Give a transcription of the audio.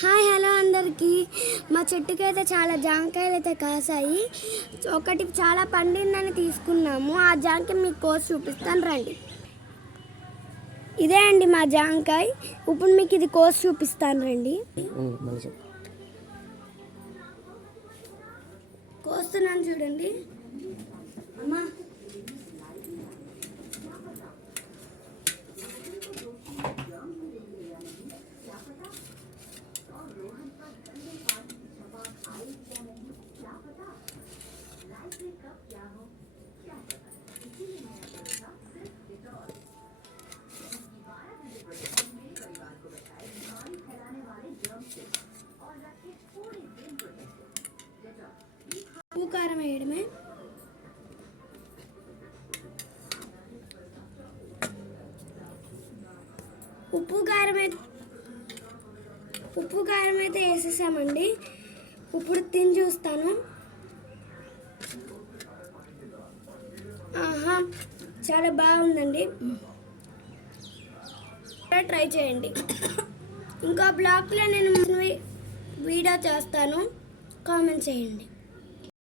Hi hello అందరికీ. మా చెట్టుకైతే చాలా జాంకాయలు అయితే కాసాయి. ఒకటి చాలా పండిందని తీసుకున్నాము. ఆ జాంకాయ మీకు కోసి చూపిస్తాను రండి. ఇదే అండి మా జాంకాయ. ఇప్పుడు మీకు ఇది కోసి చూపిస్తాను రండి. కోస్తున్నాను చూడండి అమ్మా. ఉప్పు కారం వేయడమే. ఉప్పు కారం అయితే వేసేసామండి. ఇప్పుడు తిని చూస్తాను. ఆహా, చాలా బాగుందండి. ట్రై చేయండి. ఇంకా బ్లాగ్లో నేను వీడియో చేస్తాను, కామెంట్ చేయండి.